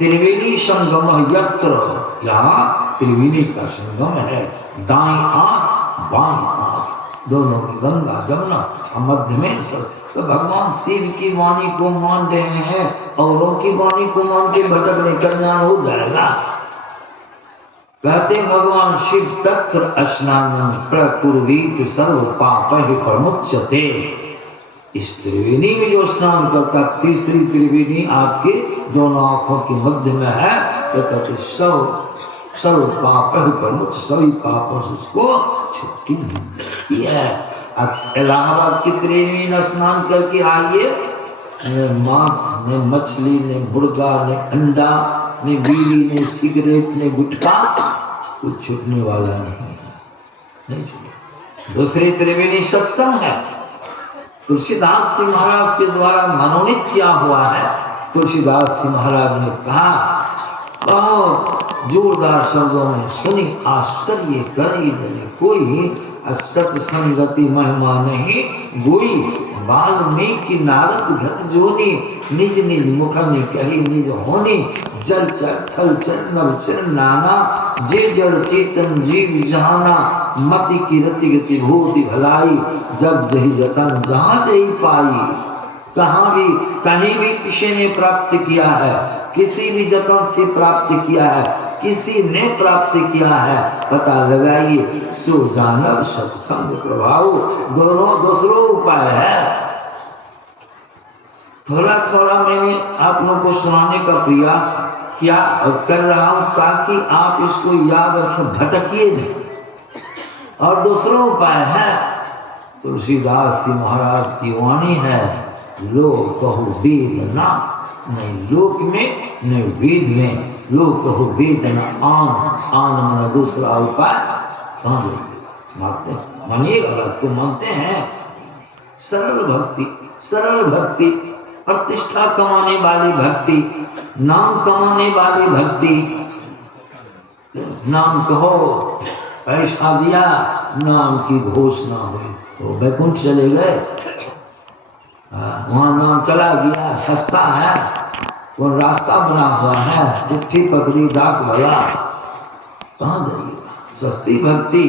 त्रिवेणी संगम यत्र, यहाँ त्रिवेणी का संगम है। दाएं आंख बाएं आंख दोनों की गंगा जमुना मध्य में सब। तो भगवान शिव की वाणी को मान रहे हैं, औरों की वाणी को मान के भटकने कल्याण हो जाएगा। कहते भगवान शिव तत्र स्नान प्रकुर्वीत सर्व पाप प्रमुच्यते। इस त्रिवेणी में जो स्नान करता, तीसरी त्रिवेणी आपके दोनों आंखों के मध्य में है, तो कहते सर्व पाप प्रमुच, सभी पापों से उसको छुट्टी मिलती है। अब इलाहाबाद की त्रिवेणी में स्नान करके आइए, मांस ने मछली ने मुर्गा ने अंडा ने बीड़ी ने सिगरेट ने गुटखा कुछ छूटने वाला नहीं छूटे। दूसरी त्रिवेणी सत्संग है। तुलसीदास जी महाराज के द्वारा मनोनीत किया हुआ है। तुलसीदास जी महाराज ने कहा, बहुत जोरदार शब्दों में सुनी आश्चर्य करे जने कोई, सत्संगति महिमा नहीं गोई। वाल्मीकि नारद घट जोनी, निज निज मुख में कही निज होनी। जल चर थल चर नभ चर नाना, जे जड़ चेतन जीव जहाना। मति की रति गति भूति भलाई, जब जही जतन जहाँ जही पाई। कहीं भी किसी ने प्राप्त किया है, किसी भी जतन से प्राप्त किया है, किसी ने प्राप्त किया है, पता लगाइए सो जानव सत्संग प्रभाव। दोनों दूसरों उपाय है। थोड़ा थोड़ा मैंने आप लोगों को सुनाने का प्रयास किया और कर रहा हूं, ताकि आप इसको याद रखें, भटकिए नहीं। और दूसरा उपाय है, तुलसीदास जी महाराज की वाणी है, लोक कहु वेद ना, नहीं लोक में नहीं वेद में, लोक कहु वेद न आन मन दूसरा उपाय कहाँ मानते हैं, मानिएगा बात को मानते हैं। सरल भक्ति, प्रतिष्ठा कमाने वाली भक्ति, नाम कमाने वाली भक्ति। नाम कहो, पैसा दिया, नाम की घोषणा हुई तो वैकुंठ चले गए। वहां नाम चला गया, सस्ता है, वो रास्ता बना हुआ है, चिट्ठी पकड़ी डाक भला, कहाँ जाइएगा। सस्ती भक्ति।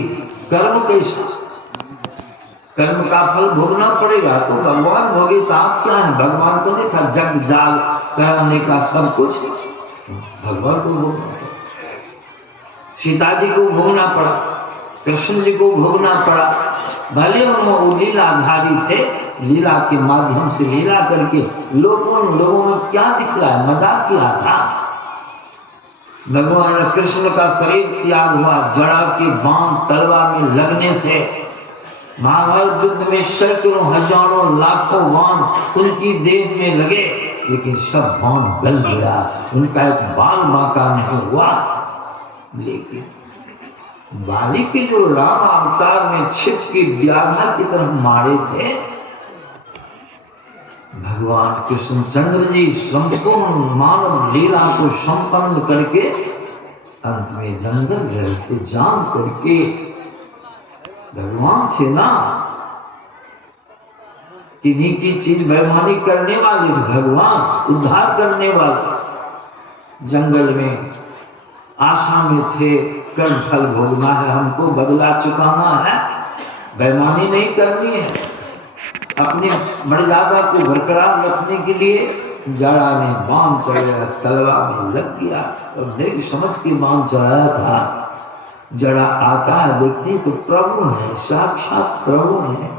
कर्म कैसा, कर्म का फल भोगना पड़ेगा, तो भगवान भोगे। तो आप क्या है, भगवान को नहीं था जग जाल कराने का सब कुछ, भगवान को भोगना पड़ा। सीता जी को भोगना पड़ा, कृष्ण जी को भोगना पड़ा। भले वो लीलाधारी थे, लीला के माध्यम से लीला करके लोगों में क्या दिखलाया, मजाक किया था। भगवान कृष्ण का शरीर त्याग हुआ, जड़ा के बाण तलवार में लगने से। महाभारत युद्ध में सैकड़ों हजारों लाखों बाण उनकी देह में लगे, लेकिन सब बाण गल गया, उनका एक बाल बांका नहीं हुआ। लेकिन बाली के जो राम अवतार में छिप के व्याघ्र की तरफ मारे थे, भगवान कृष्णचंद्र जी संपूर्ण मानव लीला को संपन्न करके अंत में जंगल जल से जान करके भगवान थे ना। किन्हीं की चीज बेईमानी करने वाले थे, भगवान उद्धार करने वाले। जंगल में आशा में थे, कर्म फल भोगना है, हमको बदला चुकाना है, बेईमानी नहीं करनी है। अपनी मर्यादा को बरकरार रखने के लिए जड़ा ने बाण चढ़ाया, तलवार में लग गया और देख समझ के बाण चढ़ाया था। जड़ा आता है देखते तो प्रभु है, साक्षात प्रभु है।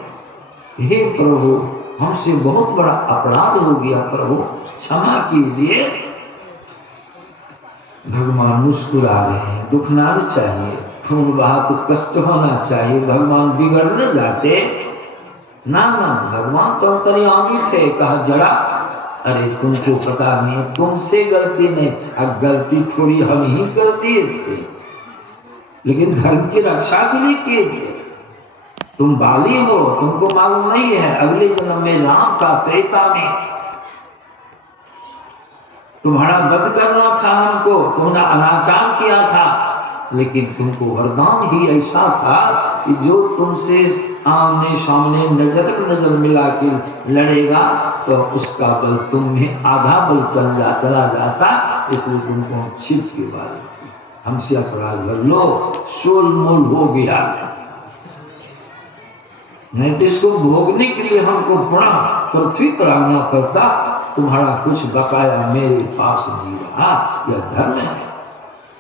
हे प्रभु, हमसे बहुत बड़ा अपराध हो गया, प्रभु क्षमा कीजिए। भगवान मुस्कुरा रहे हैं, दुख ना चाहिए, खून बहा तो कष्ट होना चाहिए, भगवान बिगड़ने जाते ना। भगवान तो अंतर्यामी थे। कहा जड़ा, अरे तुमको पता नहीं, तुमसे गलती नहीं, अब गलती थोड़ी हम ही करते थे, लेकिन धर्म की रक्षा के लिए किए थे। तुम बाली हो, तुमको मालूम नहीं है, अगले जन्म में राम था, त्रेता में तुम्हारा वध करना था हमको, तुमने अनाचार किया था, लेकिन तुमको वरदान ही ऐसा था कि जो तुमसे आमने सामने नजर नजर मिला के लड़ेगा तो उसका बल तुम में आधा बल चला जाता, इसलिए तुमको छिप के बारे हमसे अपराध कर लो, शोल मोल हो गया। नहीं तो इसको भोगने के लिए हमको पुनः पृथ्वी पर आना पड़ता। तुम्हारा कुछ बकाया मेरे पास नहीं रहा, यह धर्म है।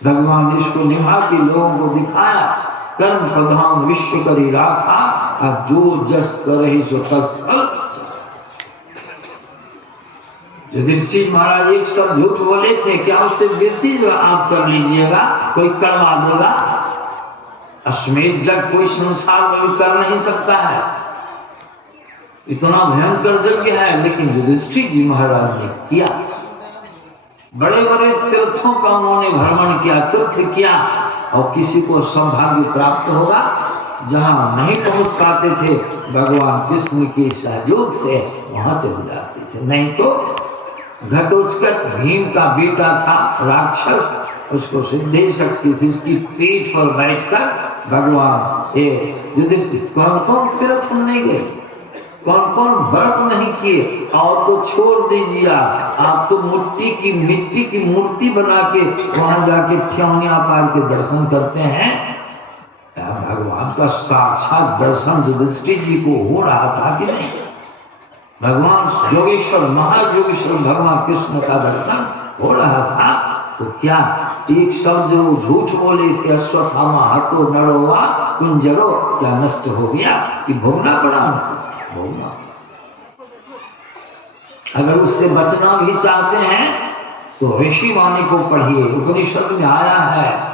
भगवान ने इसको निभा के लोगों को दिखाया, कर्म प्रधान विश्व करी राखा, अब जो जस करे सो तस फल। युधिष्ठिर महाराज एक सब झूठ बोले थे, क्या उससे बेसी जो आप कर लीजिएगा, कोई करवा देगा? अश्वमेध यज्ञ कोई संसार में भी कर नहीं सकता है, इतना भयंकर यज्ञ है, लेकिन युधिष्ठिर जी महाराज ने किया। बड़े बड़े तीर्थों का उन्होंने भ्रमण किया, तीर्थ किया, और किसी को सौभाग्य प्राप्त होगा, जहां नहीं पहुंच पाते थे भगवान कृष्ण के सहयोग से वहां चले जाते थे। नहीं तो घटोत्कच भीम का बेटा था राक्षस, उसको सिद्धि शक्ति थी, उसकी पीठ पर बैठकर भगवान युधिष्ठिर कौन कौन तीर्थ नहीं गए, कौन कौन व्रत नहीं किए, और तो छोड़ दीजिए, आप तो मिट्टी की मूर्ति बना के वहां जाके ठियोनिया पार के दर्शन करते हैं। भगवान का साक्षात दर्शन युधिष्ठिर जी को हो रहा था कि नहीं? भगवान योगेश्वर महायोगेश्वर भगवान कृष्ण का दर्शन हो रहा था, तो क्या एक शब्द जो झूठ बोले थे, अश्वत्थामा हतो नरोवा कुंजरो, क्या नष्ट हो गया कि भोगना पड़ा? भोगना। अगर उससे बचना भी चाहते हैं तो ऋषि वाणी को पढ़िए, उपनिषद में आया है।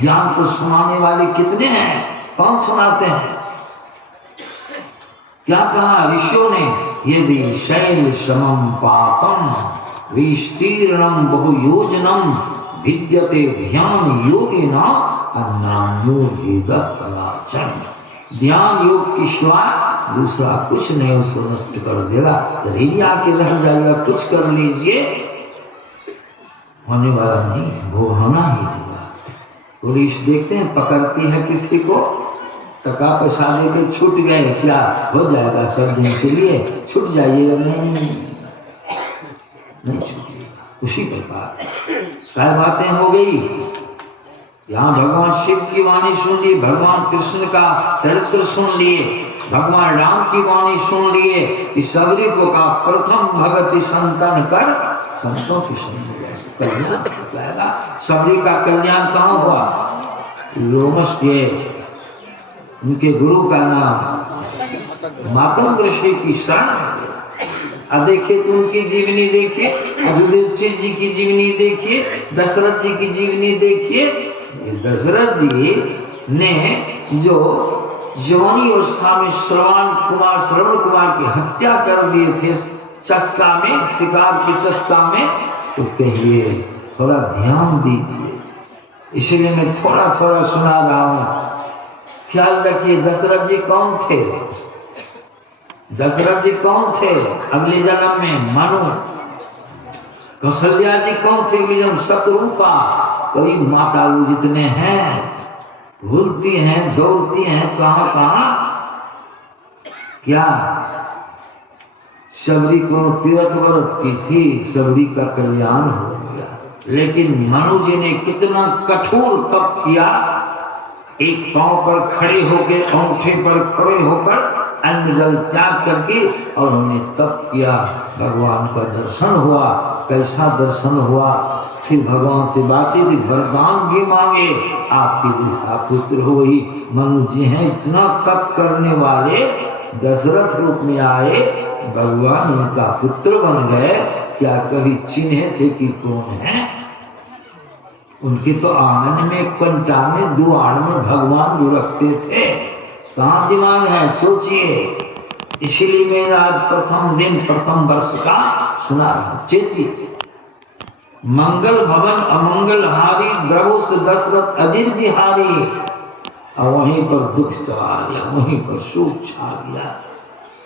ज्ञान को सुनाने वाले कितने हैं, कौन सुनाते हैं? क्या कहा ऋषियों ने? यदि शैल समम पापम विस्तीर्णम बहुयोजनम विद्यते ध्यान योगिना अन्नान्योगेदत्तलाचन। ध्यान योग के सिवा दूसरा कुछ नहीं उसको नष्ट कर देगा। यदि आके रह जाएगा, कुछ कर लीजिए, होने वाला नहीं, वो होना ही होगा। पुलिस देखते हैं पकड़ती है किसी को, टका पैसा दे के छूट गए, क्या हो जाएगा? सब दिन के लिए छूट जाइएगा, नहीं छूटिएगा। उसी प्रकार सारी बातें हो गई। यहाँ भगवान शिव की वाणी सुन ली, भगवान कृष्ण का चरित्र सुन लिए, भगवान राम की वाणी सुन लिए कि सबरी को का प्रथम भगति संतन कर संतों की कल्याण जाएगा। सबरी का कल्याण कहाँ हुआ? लोमस के उनके गुरु का नाम मातंग ऋषि की शरण। अब देखिए तो उनकी जीवनी देखिए, युधिष्ठिर जी की जीवनी देखिए, दशरथ जी की जीवनी देखिए। दशरथ जी ने जो जवानी अवस्था में श्रवण कुमार की हत्या कर दिए थे चस्का में, शिकार के चस्का में, तो कहिए थोड़ा ध्यान दीजिए। इसलिए मैं थोड़ा थोड़ा सुना रहा हूं, ख्याल रखिए। दशरथ जी कौन थे? दशरथ जी कौन थे अगले जन्म में? मनु। कौशल्या जी कौन थे अगले जन्म? शत्रुपा। कई मातालू जितने हैं, भूलती हैं, दौड़ती हैं कहां कहां। क्या सबरी को तीर्थ व्रत की थी, सबरी का कल्याण हो गया। लेकिन मनु जी ने कितना कठोर तप किया, एक पांव पर खड़े होकर, अंगूठे पर खड़े होकर अन्न जल त्याग करके, और उन्होंने तप किया। भगवान का दर्शन हुआ। कैसा दर्शन हुआ? फिर भगवान से बातें थी, वरदान भी मांगे, आपकी दिशा पुत्र हुई। मनु जी हैं इतना तप करने वाले, दशरथ रूप में आए, भगवान उनका पुत्र बन गए। क्या कभी चिन्हे थे कि कौन है? उनके तो आंगन में, पंटा में, द्वार में भगवान जो रखते थे, कहाँ दिमाग है? सोचिए। इसलिए मैं आज प्रथम दिन प्रथम वर्ष का सुना रहा। चेतिए, मंगल भवन अमंगल हारी, द्रवो से दशरथ अजीर बिहारी। और वहीं पर दुख चला गया, वहीं पर सुख छा गया।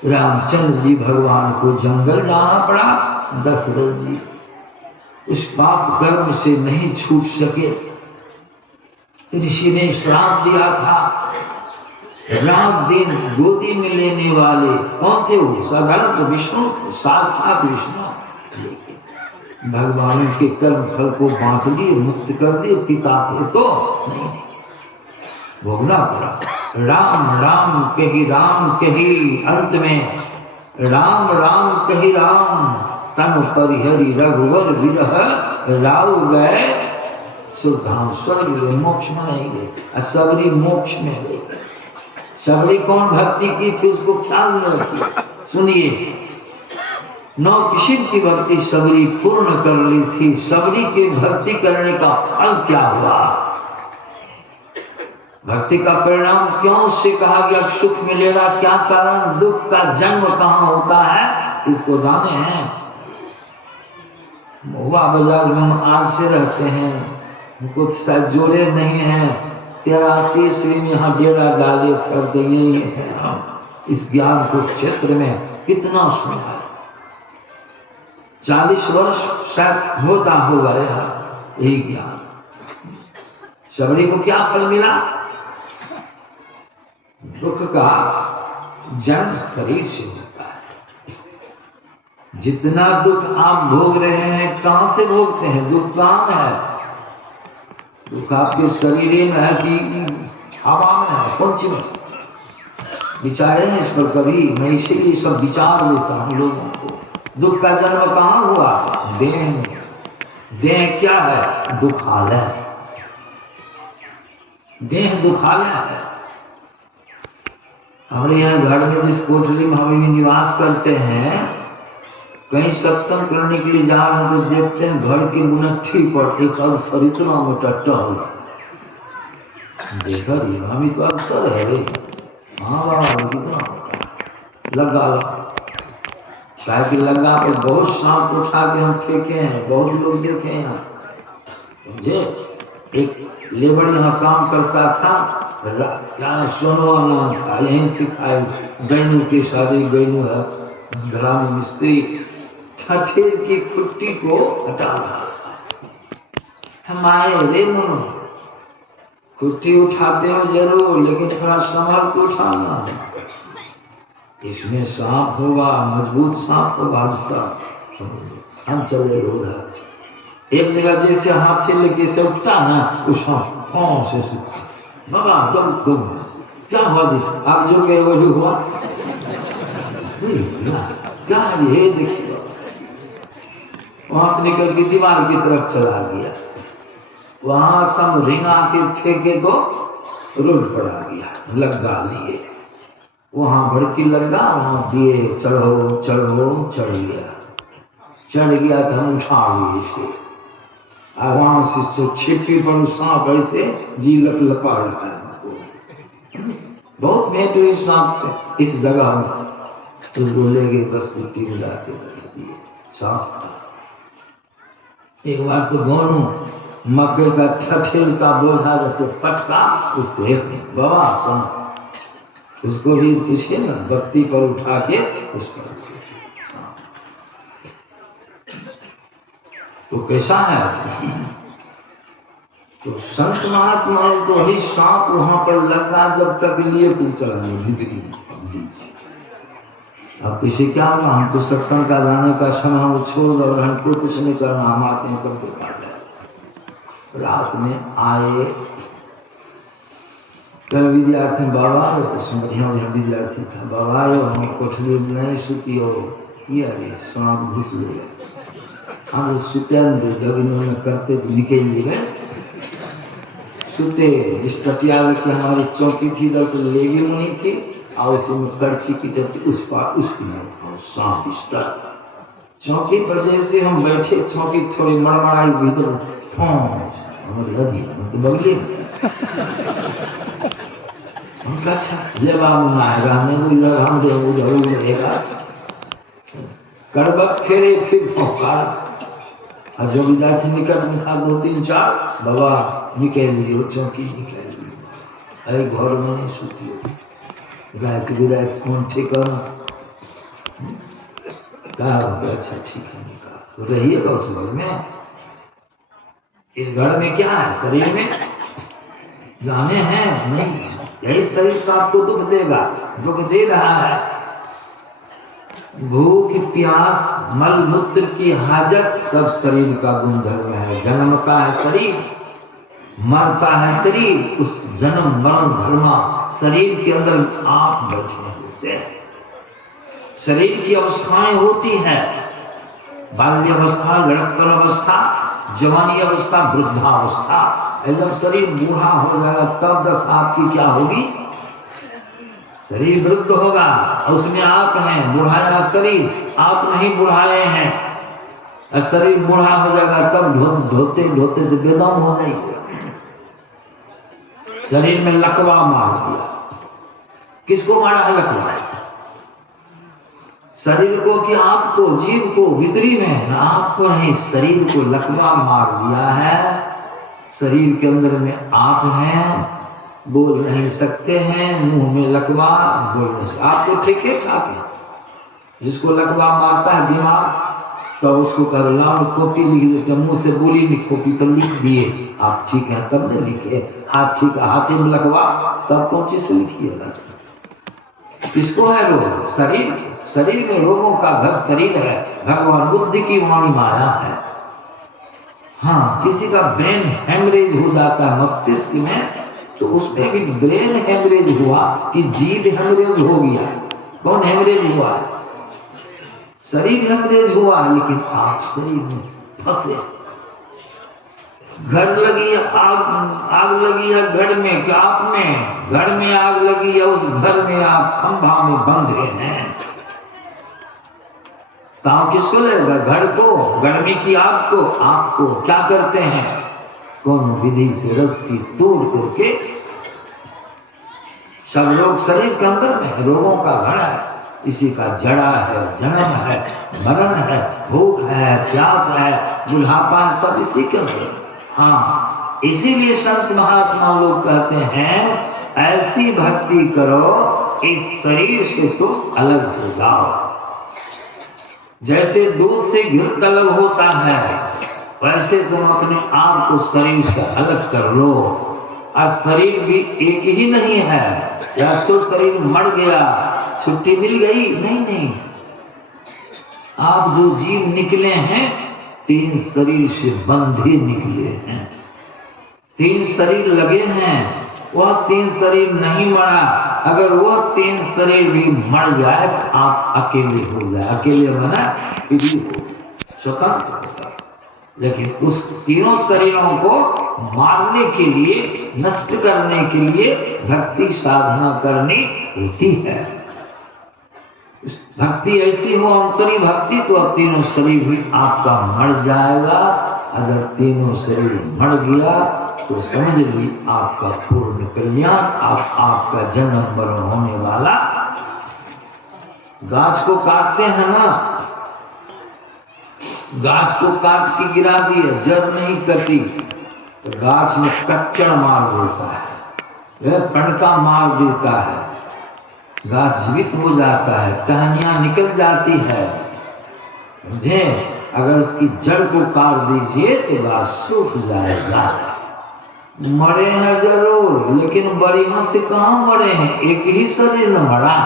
रामचंद्र जी भगवान को जंगल जाना पड़ा, दशरथ जी उस पाप कर्म से नहीं छूट सके। ऋषि ने श्राप दिया था, रात दिन गोदी में लेने वाले कौन थे? वो साधारण तो विष्णु, साक्षात विष्णु। लेकिन भगवान के कर्म फल को बांट दिए, मुक्त कर दिए, पिता थे तो नहीं, भोगना पड़ा। राम राम कही राम कही, अंत में राम राम कही राम, तन परिहरि रघुवर विरह, राव गए सुधाम, स्वर्ग में मोक्ष में नहीं गए, सबरी मोक्ष में गए। सबरी कौन भक्ति की थी उसको ख्याल में रखिए। सुनिए, नौ किसी की भक्ति सबरी पूर्ण कर ली थी। सबरी के भक्ति करने का फल क्या हुआ? भक्ति का परिणाम क्यों उससे कहा गया सुख मिलेगा? क्या कारण? दुख का जन्म कहाँ होता है इसको जाने हैं। महुआ बाजार में हम आज से रहते हैं, कुछ शायद जोड़े नहीं हैं। 83 ईस्वी में यहाँ डेरा डाले कर दिए हैं। हम इस ज्ञान को क्षेत्र में कितना सुना है। 40 वर्ष शायद होता होगा यही ज्ञान। सबरी को क्या फल मिला? दुख का जन्म शरीर से होता है। जितना दुख आप भोग रहे हैं, कहां से भोगते हैं? दुख कहां है? दुख आपके शरीर में है कि हवा में है? कौन सी में? विचारे हैं इस पर कभी? मैं इसीलिए सब विचार देता हूं लोगों को। दुख का जन्म कहां हुआ? देह में। देह क्या है? दुखालय। देह दुखालय है। हमारे यहाँ घर में जिस कोठरी में हम निवास करते हैं, कहीं सत्संग करने के लिए जा रहे हैं तो देखते हैं घर की मुनट्ठी पर एक अवसर इतना मोटा टहल। देखा हमें तो अवसर है। हाँ बाबा कितना लगा साइकिल लगा के बहुत सांप उठा के हम फेंके हैं, बहुत लोग देखे हैं। समझे? एक लेबर यहाँ काम करता था, क्या सोनवा नाम था, यहीं सिखाए गैनू के सारे गैनू है ग्राम मिस्त्री, ठठेर की खुट्टी को हटा रहा। हम आए, रे मनो खुट्टी उठाते हो जरूर, लेकिन थोड़ा संभल के उठाना है। इसमें सांप होगा, मजबूत सांप होगा। हम चले रहे एक जगह जैसे हाथी लेके से उठता ना, उस से बाबा तुम क्या हुआ जी? आप जो कहे वही हुआ। क्या ये देखिए, वहां से निकल के दीवार की तरफ चला गया। वहां सब रिंगा के फेंके तो रोड पर आ गया, लगा लिए। वहां भड़की लगा, वहां दिए चढ़ो चढ़ो, चढ़ गया। चढ़ गया तो हम उठा लिए इसे। वहां से छिपी पर सांप ऐसे जी लपा रहा है। बहुत भेंट हुई सांप से इस जगह में। तो बोलेगे 10 मिट्टी मिला के दिए सांप। एक बार तो दोनों मक्के का ठठेल का बोझा जैसे पटका, उससे बाबा सांप, उसको भी पूछे ना, बत्ती पर उठा के उसको। तो कैसा है? तो संत महात्मा तो ही सांप वहां पर लगा, जब तक लिए तू चला भीतरी। अब किसी क्या होगा? हम तो सत्संग का जाने का समय वो छोड़ दो, हमको कुछ नहीं करना, हम आते हैं करके पाठ है। रात में आए कल विद्यार्थी बाबा, बढ़िया विद्यार्थी था। बाबा हमें कोठरी नहीं सुती हो, सांप घुस गए। हम सुतेंद्र जब इन्होंने करते निकल गए सुते। जिस टटिया की हमारी चौकी थी, इधर से लेगी हुई थी, और उसी में करची की टटी उस पार उसकी सांप इस चौकी पर जैसे हम बैठे, चौकी थोड़ी मड़मड़ाई भीतर तो बगली हमका अच्छा लेवा मुना आएगा, हमें उधर हम दे उधर रहेगा। कड़बक फेरे फिर फौकार। और जो विद्यार्थी निकट में था 2-3-4, बाबा निकल लिए, चौकी निकल ली। अरे घर में नहीं सुती हो, रात विरात कौन ठिकाना कहा? अच्छा ठीक है, निकाल तो रहिएगा उस घर में। इस घर में क्या है? शरीर में जाने हैं नहीं, यही शरीर तो आपको दुख देगा, दुख दे रहा है। भूख प्यास मल मूत्र की हाजत सब शरीर का गुणधर्म है। जन्मता है शरीर, मरता है शरीर, उस जन्म मरण धर्म शरीर के अंदर आप बैठने से शरीर की अवस्थाएं होती है। बाल्य अवस्था, लड़कपन अवस्था, जवानी अवस्था, वृद्धावस्था। जब शरीर बूढ़ा हो जाएगा तब दशा आपकी क्या होगी? शरीर वृद्ध होगा, उसमें आप हैं, बुढ़ाया शरीर, आप नहीं बुढ़ाए हैं। शरीर बूढ़ा हो जाएगा तब धोते धोते तो बेदम हो जाएगा। शरीर में लकवा मार दिया। किसको मारा है लकवा? शरीर को कि आपको, जीव को, भीतरी में, आपको नहीं, शरीर को लकवा मार दिया है। शरीर के अंदर में आप हैं, बोल नहीं सकते हैं, मुंह में लकवा, बोल नहीं सकते। आप तो ठीक है ठाक है। जिसको लकवा मारता है दिमाग, तो उसको कर लाओ कॉपी लिख देते, मुंह से बोली नहीं, कॉपी पर लिख दिए आप ठीक है, तब नहीं लिखे। हाथ ठीक, हाथ में लकवा, तब कौन चीज से लिखिएगा? किसको है रोग? शरीर। शरीर में रोगों का घर शरीर है। भगवान बुद्धि की वाणी माया है। हाँ, किसी का ब्रेन हेमरेज हो जाता है मस्तिष्क में, तो उसमें भी ब्रेन हेमरेज हुआ कि जीव हेमरेज हो गया। कौन हेमरेज हुआ? शरीर हेमरेज हुआ, लेकिन आप शरीर में फंसे। घर लगी, आग लगी है घर में, क्या आप में? घर में आग लगी है, उस घर में आप खंभा में बंधे हैं। ताव किसको लगेगा? घर को, गर्मी की आग को। आपको क्या करते हैं? कौन विधि से रस्सी तोड़ करके सब लोग शरीर के अंदर में रोगों का घर है। इसी का जड़ा है, जन्म है, मरण है, भूख है, प्यास है, बुढ़ापा है, सब इसी के अंदर। हाँ, इसीलिए संत महात्मा लोग कहते हैं ऐसी भक्ति करो इस शरीर से तुम अलग हो जाओ। जैसे दूध से घी अलग होता है, वैसे तुम अपने आप को शरीर से अलग कर लो। आज शरीर भी एक ही नहीं है। या तो शरीर मर गया, छुट्टी मिल गई? नहीं। आप जो जीव निकले हैं, 3 शरीर से बंधे निकले हैं। 3 शरीर लगे हैं, वह 3 शरीर नहीं मरा। अगर वह 3 शरीर भी मर जाए तो आप अकेले हो जाए। अकेले बना स्वतंत्र होता, लेकिन उस तीनों शरीरों को मारने के लिए, नष्ट करने के लिए भक्ति साधना करनी होती है। भक्ति ऐसी हो अंतरी भक्ति, तो अब तीनों शरीर भी आपका मर जाएगा। अगर तीनों शरीर मर गया तो समझ ली आपका पूर्ण कल्याण, आपका जन्म मरण होने वाला। गाछ को काटते हैं ना, गाछ को काट के गिरा दिए, जड़ नहीं कटी, तो गाछ में कच्चड़ मार देता है, पणका मार देता है, गाछ जीवित हो जाता है, टहनियां निकल जाती है। समझे? अगर उसकी जड़ को काट दीजिए तो गाछ सूख जाएगा। मरे हैं जरूर, लेकिन बढ़िया से कहाँ मरे हैं? एक ही शरीर में मरा।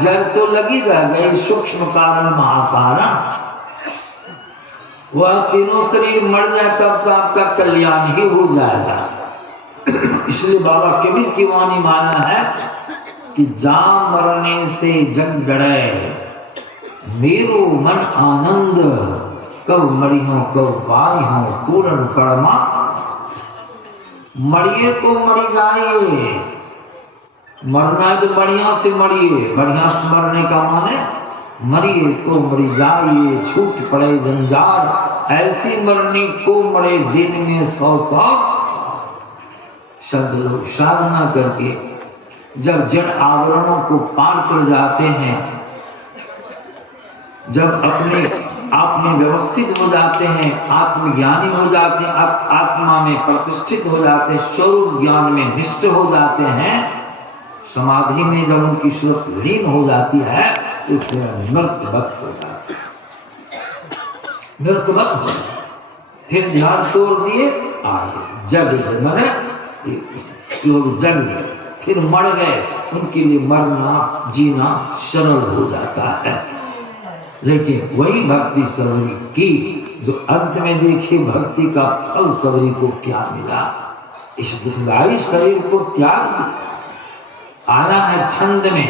जड़ तो लगी रह गई, सूक्ष्म कारण महाकारण। वह तीनों शरीर मर जाए तब तो आपका कल्याण ही हो जाएगा। इसलिए बाबा कबीर की वाणी माना है कि जा मरने से जग डरे, मेरो मन आनंद, कब मरी हो कब पाई हो पूर्ण परमा। मरिए तो मरी जाइए, मरना है तो बढ़िया से मरिए। बढ़िया से मरने का माने मरिए तो मरी जाइए, छूट पड़े जंजाल। ऐसी मरनी को मरे दिन में 100 शब्द लोग साधना करके जब जड़ आवरणों को पार कर जाते हैं, जब अपने आप में व्यवस्थित हो जाते हैं, आत्मज्ञानी हो जाते हैं, आत्मा में प्रतिष्ठित हो जाते हैं, स्वरूप ज्ञान में निष्ठ हो जाते हैं, समाधि में जब उनकी स्वरूप लीन हो जाती है, इससे मृतवत हो जाती है। मृतवत हो फिर ध्यान तोड़ दिए आगे जग मैंने लोग जग गए फिर मर गए, उनके लिए मरना जीना सरल हो जाता है। लेकिन वही भक्ति सबरी की जो अंत में देखिए भक्ति का फल सबरी को क्या मिला, इस दुखदायी शरीर को त्याग दिया। आया है छंद में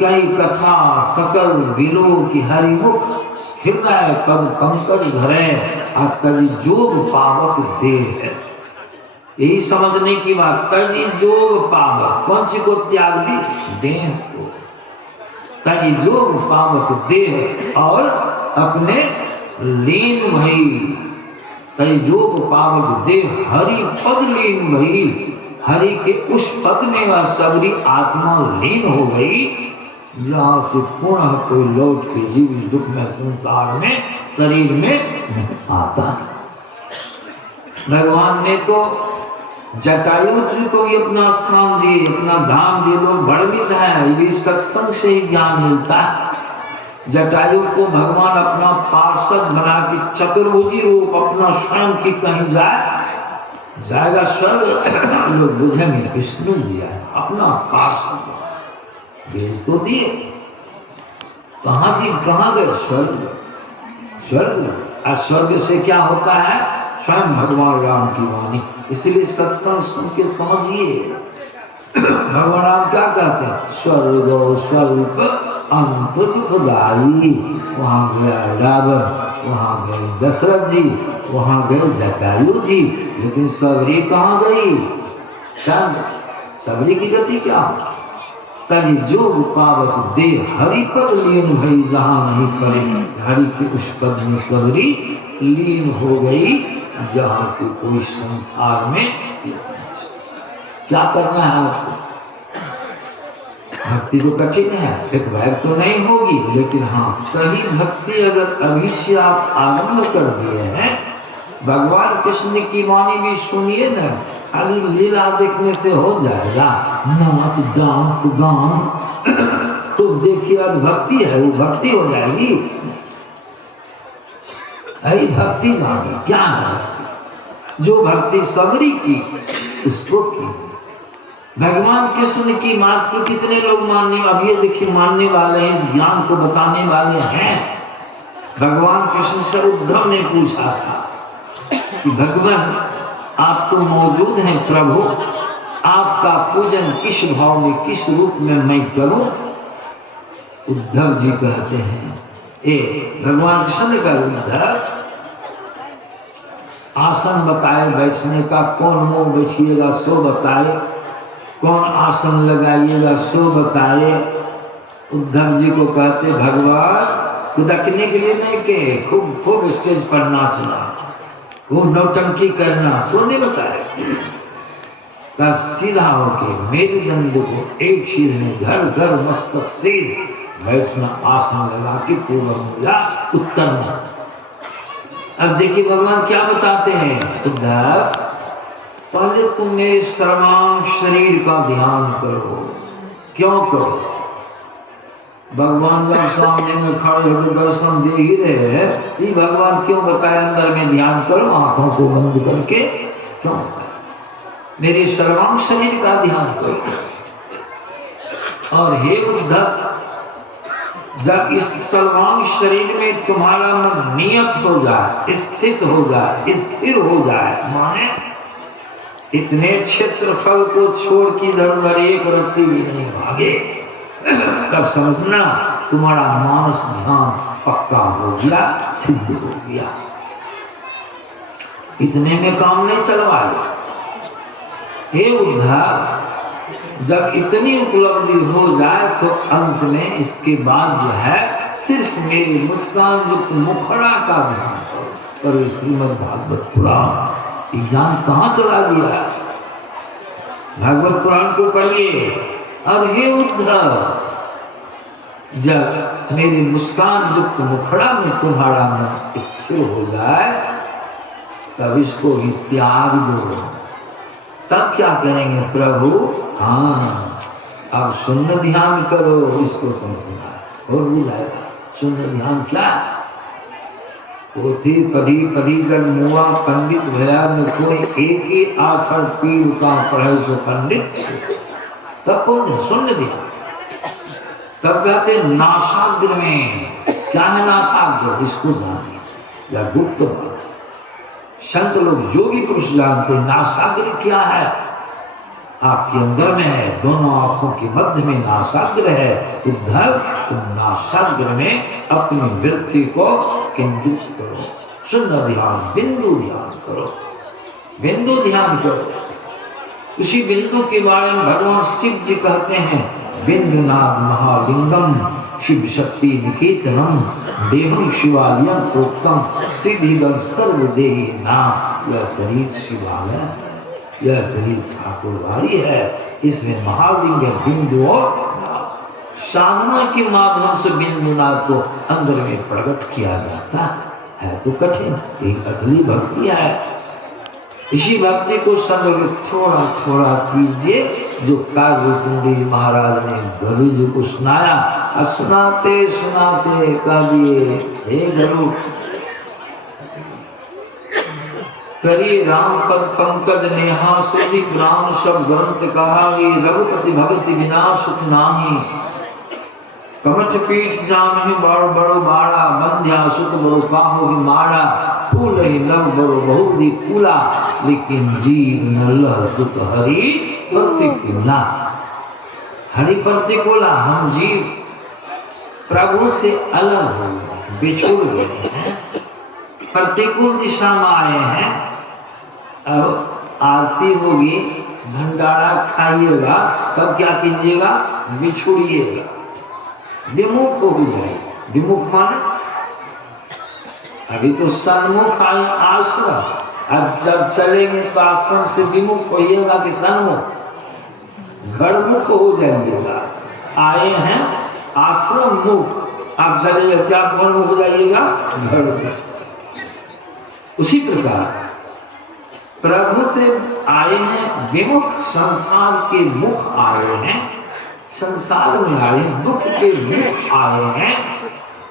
कई कथा सकल विलो की हरिमुख, हृदय पद पंकज भरे कली जोग पावक देह है। यही समझने की बात, कली जोग पावक कौन सी को त्याग दी, देह को। कली जोग पावक देह और अपने लीन भई, कई जोग पावक देह हरि पद लीन भई, हरि के उस पद में वह सबरी आत्मा लीन हो गई जहां से पुनः कोई लौट के जीव दुख में संसार में शरीर में आता है। भगवान ने तो जटायु जी को भी अपना स्थान दिए, अपना धाम दिए। लोग भ्रमित है, ये भी सत्संग से ही ज्ञान मिलता है। जटायु को भगवान अपना पार्षद बना के चतुर्भुजी रूप अपना स्वयं की कहीं जाएगा स्वर्ग, लोग बुझेंगे विष्णु दिया है अपना पार्षद भेज तो दिए, कहाँ थी कहाँ गए, स्वर्ग। स्वर्ग और स्वर्ग से क्या होता है, स्वयं भगवान राम की वाणी। इसलिए सत्संग सुन के समझिए भगवान राम क्या कहते हैं, स्वर्ग स्वरूप अंत दुखदाई। वहां गया रावण, वहां गए दशरथ जी, वहां गए जटायु जी, लेकिन सबरी कहाँ गई, सबरी की गति क्या हो, तली जोग पावक दे हरि पद लीन भई, जहां नहीं पड़े हरि के उस पद में सबरी लीन हो गई जहां से कोई संसार में। क्या करना है आपको, भक्ति तो कठिन है, एक वैर तो नहीं होगी, लेकिन हाँ सही भक्ति अगर अभी से आप आरंभ कर दिए हैं, भगवान कृष्ण की वाणी भी सुनिए ना, खाली लीला देखने से हो जाएगा, नाच डांस गान तो देखिए अब भक्ति है, वो भक्ति हो जाएगी। यही भक्ति जानी क्या है, जो भक्ति सबरी की उसको की। भगवान कृष्ण की बात को कितने लोग मानने, अब ये देखिए मानने वाले हैं, इस ज्ञान को बताने वाले हैं। भगवान कृष्ण से उद्धव ने पूछा था कि भगवान आप तो मौजूद हैं प्रभु, आपका पूजन किस भाव में किस रूप में मैं करूं। उद्धव जी कहते हैं, ए भगवान कृष्ण का उद्धव आसन बताए बैठने का, कौन मुंह बैठिएगा सो बताए, कौन आसन लगाइएगा सो बताए। उद्धव जी को कहते भगवान रखने के लिए नहीं के, खूब खूब स्टेज पर नाचना, खूब नौटंकी करना, सो नहीं बताए। का सीधा होके मेरुदंड को एक चीज में घर घर मस्तक सीध बैठना, आसन लगा के पूर्व मुड़ा उत्तर में। अब देखिए भगवान क्या बताते हैं, उद्धव पहले तुम मेरे सर्वांग शरीर का ध्यान करो। क्यों करो, भगवान जब सामने में खड़े होकर दर्शन दे ही रहे हैं, ये भगवान क्यों बताया अंदर में ध्यान करो, आंखों को बंद करके क्यों, मेरे सर्वांग शरीर का ध्यान करो। और हे उद्धव जब इस सर्वांग शरीर में तुम्हारा मन नियत हो जाए, स्थित हो जाए, स्थिर हो जाए, माने इतने क्षेत्रफल को छोड़ के इधर एक रत्ती भी नहीं भागे, तब समझना तुम्हारा मानस ध्यान पक्का हो गया, सिद्ध हो गया। इतने में काम नहीं चलवाए। हे उद्धव जब इतनी उपलब्धि हो जाए तो अंत में इसके बाद जो है सिर्फ मेरी मुस्कान युक्त मुखड़ा का ध्यान करो। और श्रीमद् भागवत पुराण ज्ञान कहाँ चला गया, भागवत पुराण को पढ़िए। और हे उद्धव जब मेरी मुस्कान युक्त मुखड़ा में तुम्हारा मन स्थिर हो जाए तब इसको भी त्याग दो। तब क्या करेंगे प्रभु, हाँ अब शून्य ध्यान करो, इसको समझना और भी जाएगा। शून्य ध्यान क्या है, पोथी पढ़ी पढ़ी जन मुआ पंडित भया न कोई एक ही आखर पीर का पढ़े सो पंडित। तब पुण्य सुन दिया। तब कहते नासाग्र में, क्या है नासाग्र, इसको जानिए या गुप्त बात। संत लोग योगी पुरुष जानते नासाग्र क्या है। आपके अंदर में है, दोनों आंखों के मध्य में नासाग्र है। उद्धव तुम नासाग्र में अपनी वृत्ति को केंद्रित करो, शून्य ध्यान, बिंदु ध्यान करो, बिंदु ध्यान करो। उसी बिंदु के बारे में भगवान शिव जी कहते हैं, बिंदुनाथ महालिंगम शिव शक्ति निकेतनम देहम शिवालयम प्रोक्तम सिद्धिदम सर्वदेही नाम। यह शरीर शिवालय, यह शरीर ठाकुरवारी है, इसमें महालिंग बिंदु और साधना के माध्यम से बिंदुनाथ को अंदर में प्रकट किया जाता है। तो कठिन, एक असली भक्ति है। इसी भक्ति को संग थोड़ा थोड़ा कीजिए, जो काव्य सुंदरी महाराज ने गरु जी को सुनाया। और सुनाते सुनाते कह दिए, हे गरु करी राम पद पंकज नेहा सुधि राम सब ग्रंथ कहा, रघुपति भगति बिना सुख नाही। कमठ पीठ जामहि बड़ बड़ो बाड़ा, बंध्या सुख बड़ो काहो ही माड़ा। फूल ही लव बड़ो बहुदी फूला, लेकिन जीव नल्ला सुख हरि प्रतिकूला। हरि प्रतिकूला, हम जीव प्रभु से अलग हो गए, बिछुड़ गए हैं, प्रतिकूल दिशा में आए हैं। अब आरती होगी, भंडारा खाइएगा, तब क्या कीजिएगा, बिछुड़िएगा, विमुख हो जाए। विमुख माने अभी तो सन्मुख आए आश्रम, अब जब चलेंगे तो आश्रम से विमुख होइएगा कि सन्मुख, घरमुख हो जाइएगा। आए हैं आश्रम मुख, आप चलेंगे क्या घरमुख हो जाइएगा, घर। उसी प्रकार प्रभु से आए हैं विमुख, संसार के मुख आए हैं, संसार में आए, दुख के मुख आए हैं,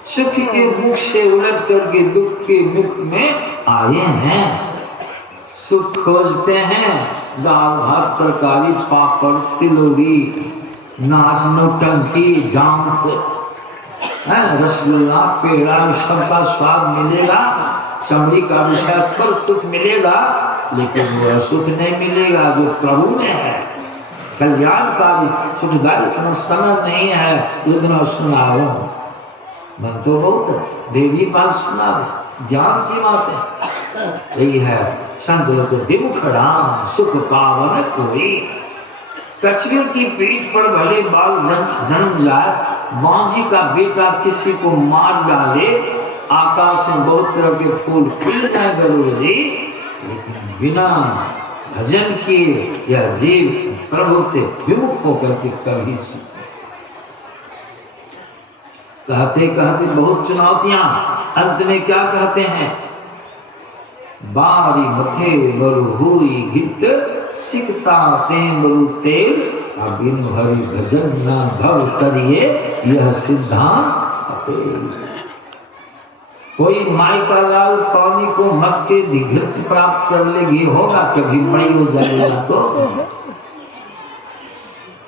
सुख के मुख से उलट करके दुख के मुख में आए हैं। सुख खोजते हैं, दाल भात तरकारी पापड़ तिलौरी नाच नौटंकी डांस, रसगुल्ला पेड़ा सबका स्वाद मिलेगा, चमड़ी का विषय पर सुख मिलेगा, लेकिन वह सुख नहीं मिलेगा जो प्रभु में है। कल्याणकारी सुखदायी इतना समय नहीं है, इतना सुना रहा हूं मन तो बहुत देवी बात सुना ज्ञान की बातें। यही है संत लोग विमुख राम सुख पावन कोई। कछुए की पीठ पर भले बाल जन्म जाए, मांझी का बेटा किसी को मार डाले, आकाश में बहुत तरह के फूल खिल जाए जरूर जी, लेकिन बिना भजन किए यह जीव प्रभु से विमुख होकर के कभी कहते कहते बहुत चुनौतियां, अंत में क्या कहते हैं, बारी मथे बरु हुई गित सिकता ते बरु तेल, बिनु हरि भजन न भव करिए यह सिद्धांत। कोई माई का लाल पानी को मत के दिघृत प्राप्त कर लेगी, होगा कभी मई हो जाएगा। तो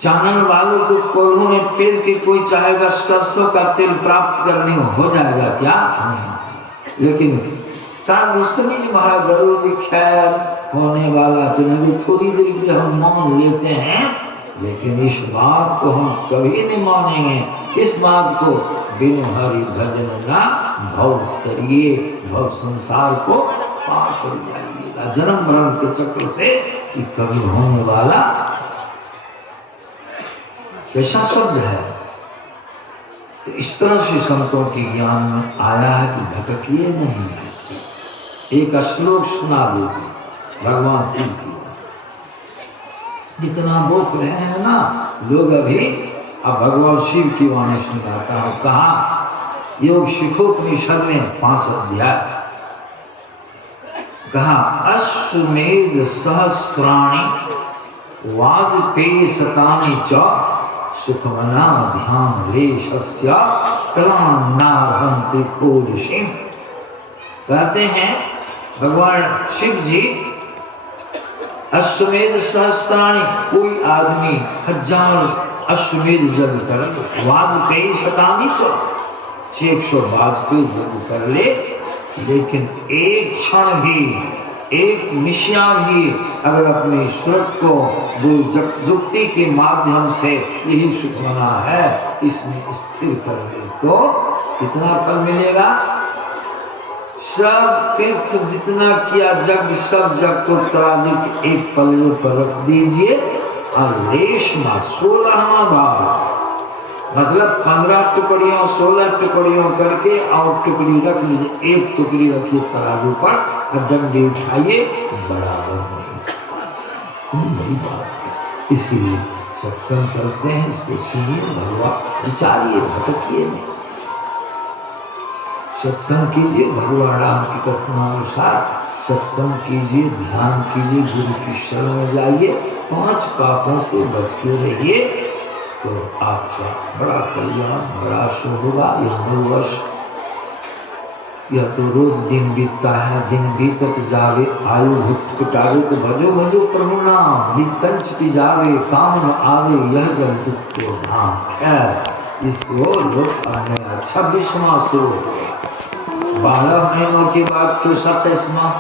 चानन वालों को कोल्हों में पेल के कोई चाहेगा सरसों का तेल प्राप्त करने हो जाएगा क्या? लेकिन महाराज गरुड़ जी खैर होने वाला तो नहीं, थोड़ी देर के लिए हम मान लेते हैं, लेकिन इस बात को हम कभी नहीं मानेंगे। इस बात को बिनु हरि भजन ना भव करिए, भव संसार को पार कर जाइएगा जन्म मरण के चक्र से, कि कभी होने वाला कैसा शब्द है। तो इस तरह से संतों के ज्ञान में आया है कि भटकिए नहीं। एक श्लोक सुना दो भगवान शिव की, जितना बोल रहे हैं ना लोग अभी, अब भगवान शिव की वाणी सुनाता हूं। कहा योग शिखोपनिषद में 5 अध्याय, कहा अश्वमेध सहस्राणि वाजपेय शतानि च सुखमना ध्यान लेशस्य कलान्नार्हन्ति कोदशिम्। कहते हैं भगवान शिव जी अश्वमेध सहस्त्राणी, कोई आदमी 1000 अश्वमेध यज्ञ कर, वाजपेयी शतानी 600 वाजपेयी यज्ञ कर ले, लेकिन एक क्षण भी, एक मिशिया भी अगर अपने सूरत को जुक्ति के माध्यम से यही सुख बना है इसमें स्थिर कर ले तो कितना फल मिलेगा। सब तीर्थ जितना किया जग, सब जग को तराजू के एक पल्ले पर रख दीजिए और रेशमा 16वां भाग, मतलब 15 टुकड़ियों 16 टुकड़ियों करके और टुकड़ी रख लीजिए, एक टुकड़ी रखिए तराजू पर और डंडी उठाइए, बराबर नहीं। बड़ी बात है, इसीलिए सत्संग करते हैं, इसको सुनिए, भगवान विचारिए, भटकिए नहीं, सत्संग कीजिए, भगवान राम की कथनानुसार सत्संग कीजिए, ध्यान कीजिए, गुरु की शरण में जाइए, 5 पापों से बच के रहिए तो आपका बड़ा कल्याण, बड़ा शुभ होगा। यह 9 वर्ष, यह तो रोज दिन बीतता है, दिन बीतत जावे, आयु भुक्त कटावे, तो भजो भजो प्रभु नाम, नित्य छिपी जावे, काम न आवे, यह जन दुख को धाम। खैर इसको लोग अपने 26वां श्लोक, 12 महीनों के बाद फिर 27वां,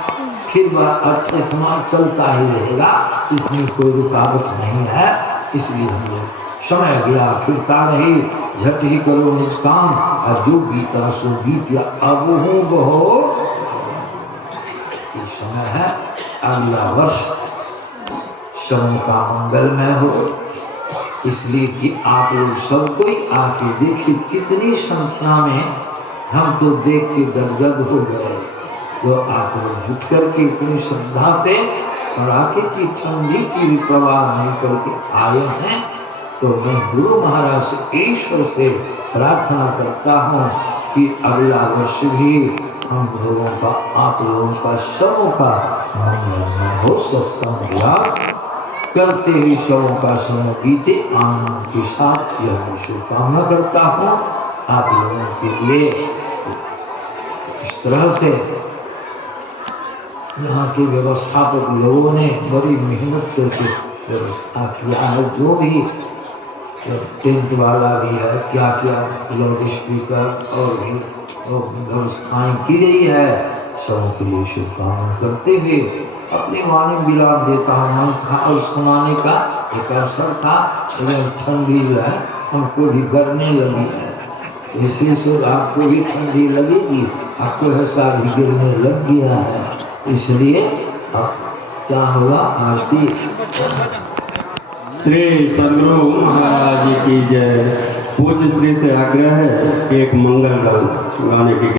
फिर 28वां चलता ही रहेगा, इसमें कोई रुकावट नहीं है। इसलिए हम लोग समय गया फिरता नहीं, झट ही करो निज काम, और जो बीता सो बीत गया, अब हूँ बहो ये समय है। अगला वर्ष सबों का मंगलमय हो, इसलिए कि आप लोग सब कोई आके देखिए कितनी संख्या में, हम तो देख के गदगद हो गए, तो आप लोग जुट करके इतनी श्रद्धा से कड़ाके की ठंडी की भी प्रवाह नहीं करके आए हैं, तो मैं गुरु महाराज से, ईश्वर से प्रार्थना करता हूँ कि अगला वर्ष भी हम लोगों का, आप लोगों का, सबों का मंगलमय हो। सत्संग लाभ करते ही सबों का समय बीते आनंद के साथ, यह मैं शुभकामना करता हूँ आप लोगों के लिए। इस तरह से यहाँ के व्यवस्थापक लोगों ने बड़ी मेहनत करके व्यवस्था किया है, जो भी टेंट वाला भी है, क्या क्या लाउड स्पीकर और भी व्यवस्थाएं की गई है, सबों के लिए शुभकामना करते हुए अपनी वाणी विराम देता हूँ। मन था और सुनाने का एक अवसर था, लेकिन ठंडी जो है हमको भी करने लगी है, इसलिए से आपको भी ठंडी लगेगी, आपको ऐसा भी गिरने लग गया है, इसलिए क्या होगा आरती। श्री सदगुरु महाराज की जय। पूज्य श्री से आग्रह है कि एक मंगल गाने की